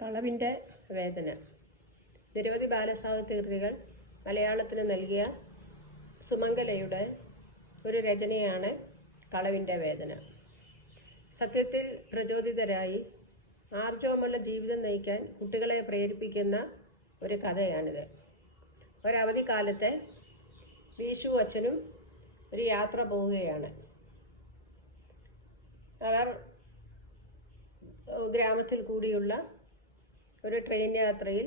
കളവിൻ്റെ വേദന. നിരവധി ബാലസാഹിത്യ കൃതികൾ മലയാളത്തിന് നൽകിയ സുമംഗലയുടെ ഒരു രചനയാണ് കളവിൻ്റെ വേദന. സത്യത്തിൽ പ്രചോദിതരായി ആർജവമുള്ള ജീവിതം നയിക്കാൻ കുട്ടികളെ പ്രേരിപ്പിക്കുന്ന ഒരു കഥയാണിത്. ഒരവധിക്കാലത്തെ വീശു അച്ഛനും ഒരു യാത്ര പോവുകയാണ്. അവർ ഗ്രാമത്തിൽ കൂടിയുള്ള ഒരു ട്രെയിൻ യാത്രയിൽ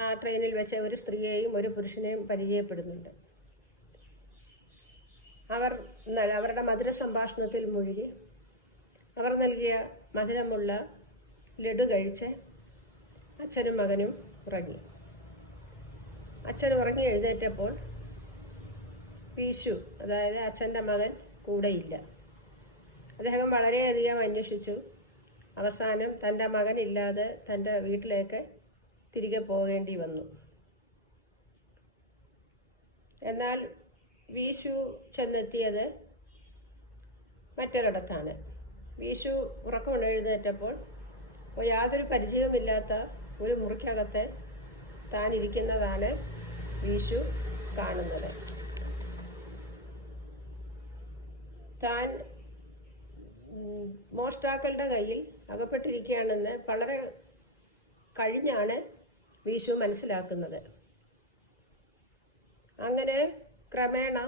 ആ ട്രെയിനിൽ വെച്ച ഒരു സ്ത്രീയെയും ഒരു പുരുഷനെയും പരിചയപ്പെടുന്നുണ്ട്. അവരുടെ മധുര സംഭാഷണത്തിൽ മുഴുകി അവർ നൽകിയ മധുരമുള്ള ലഡു കഴിച്ച് അച്ഛനും മകനും ഉറങ്ങി. അച്ഛൻ ഉറങ്ങി എഴുന്നേറ്റപ്പോൾ വീശു, അതായത് അച്ഛൻ്റെ മകൻ, കൂടെയില്ല. അദ്ദേഹം വളരെയധികം അന്വേഷിച്ചു. അവസാനം തൻ്റെ മകനില്ലാതെ തൻ്റെ വീട്ടിലേക്ക് തിരികെ പോകേണ്ടി വന്നു. എന്നാൽ വീശു ചെന്നെത്തിയത് മറ്റൊരിടത്താണ്. വീശു ഉറക്കമെഴുന്നേറ്റപ്പോൾ യാതൊരു പരിചയവുമില്ലാത്ത ഒരു മുറിക്കകത്ത് താൻ ഇരിക്കുന്നതാണ് വീശു കാണുന്നത്. താൻ മോഷ്ടാക്കളുടെ കയ്യിൽ അകപ്പെട്ടിരിക്കുകയാണെന്ന് വളരെ കഴിഞ്ഞാണ് വീശു മനസ്സിലാക്കുന്നത്. അങ്ങനെ ക്രമേണ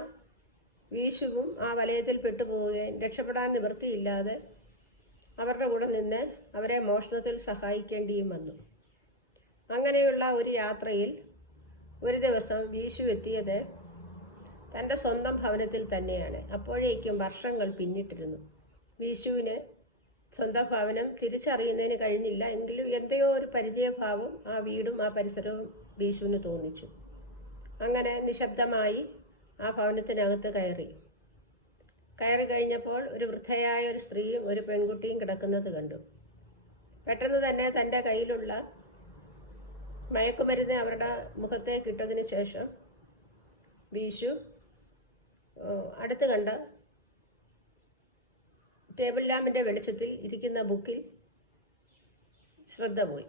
വീശുവും ആ വലയത്തിൽ പെട്ടുപോവുകയും രക്ഷപ്പെടാൻ നിവൃത്തിയില്ലാതെ അവരുടെ കൂടെ നിന്ന് അവരെ മോഷണത്തിൽ സഹായിക്കേണ്ടിയും വന്നു. അങ്ങനെയുള്ള ഒരു യാത്രയിൽ ഒരു ദിവസം വീശു എത്തിയത് തൻ്റെ സ്വന്തം ഭവനത്തിൽ തന്നെയാണ്. അപ്പോഴേക്കും വർഷങ്ങൾ പിന്നിട്ടിരുന്നു. വീശുവിന് സ്വന്തം ഭവനം തിരിച്ചറിയുന്നതിന് കഴിഞ്ഞില്ല. എങ്കിലും എന്തെയോ ഒരു പരിചയഭാവം ആ വീടും ആ പരിസരവും വീശുവിന് തോന്നിച്ചു. അങ്ങനെ നിശബ്ദമായി ആ ഭവനത്തിനകത്ത് കയറി കഴിഞ്ഞപ്പോൾ ഒരു വൃദ്ധയായ ഒരു സ്ത്രീയും ഒരു പെൺകുട്ടിയും കിടക്കുന്നത് കണ്ടു. പെട്ടെന്ന് തന്നെ തൻ്റെ കയ്യിലുള്ള മയക്കുമരുന്ന് അവരുടെ മുഖത്തേക്ക് ഇട്ടതിന് ശേഷം വീശു അടുത്ത് കണ്ട ടേബിൾ ലാമ്പിൻ്റെ വെളിച്ചത്തിൽ ഇരിക്കുന്ന ബുക്കിൽ ശ്രദ്ധ പോയി.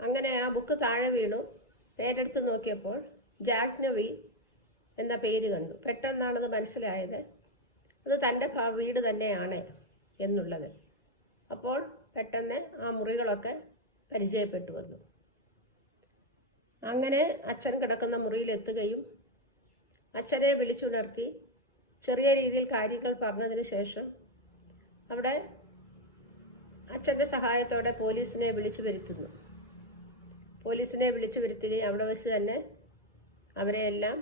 അങ്ങനെ ആ ബുക്ക് താഴെ വീണു. പേരെടുത്ത് നോക്കിയപ്പോൾ ജാഹ്നവി എന്ന പേര് കണ്ടു. പെട്ടെന്നാണത് മനസ്സിലായത് അത് തൻ്റെ വീട് തന്നെയാണ് എന്നുള്ളത്. അപ്പോൾ പെട്ടെന്ന് ആ മുറികളൊക്കെ പരിചയപ്പെട്ടു വന്നു. അങ്ങനെ അച്ഛൻ കിടക്കുന്ന മുറിയിലെത്തുകയും അച്ഛനെ വിളിച്ചുണർത്തി ചെറിയ രീതിയിൽ കാര്യങ്ങൾ പറഞ്ഞതിന് ശേഷം അവിടെ അച്ഛൻ്റെ സഹായത്തോടെ പോലീസിനെ വിളിച്ചു വരുത്തുന്നു. പോലീസിനെ വിളിച്ചു വരുത്തുകയും അവിടെ വെച്ച് തന്നെ അവരെയെല്ലാം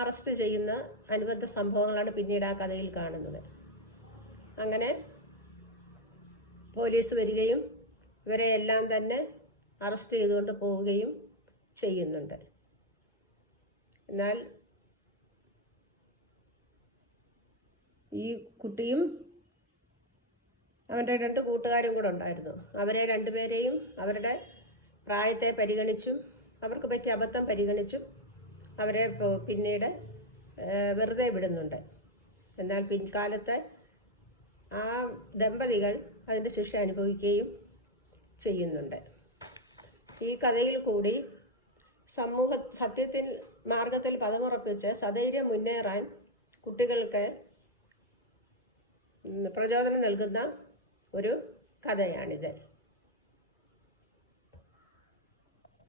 അറസ്റ്റ് ചെയ്യുന്ന അനുബന്ധ സംഭവങ്ങളാണ് പിന്നീട് ആ കഥയിൽ കാണുന്നത്. അങ്ങനെ പോലീസ് വരികയും ഇവരെയെല്ലാം തന്നെ അറസ്റ്റ് ചെയ്തുകൊണ്ട് പോവുകയും ചെയ്യുന്നുണ്ട്. എന്നാൽ ഈ കുട്ടിയും അവൻ്റെ 2 കൂട്ടുകാരും കൂടെ ഉണ്ടായിരുന്നു. അവരെ രണ്ടുപേരെയും അവരുടെ പ്രായത്തെ പരിഗണിച്ചും അവർക്ക് പറ്റിയ അബദ്ധം പരിഗണിച്ചും അവരെ പിന്നീട് വെറുതെ വിടുന്നുണ്ട്. എന്നാൽ പിൻകാലത്ത് ആ ദമ്പതികൾ അതിൻ്റെ ശിക്ഷ അനുഭവിക്കുകയും ചെയ്യുന്നുണ്ട്. ഈ കഥയിൽ കൂടി സത്യത്തിൽ മാർഗത്തിൽ പദമുറപ്പിച്ച് സധൈര്യം മുന്നേറാൻ കുട്ടികൾക്ക് പ്രചോദനം നൽകുന്ന ഒരു കഥയാണിത്.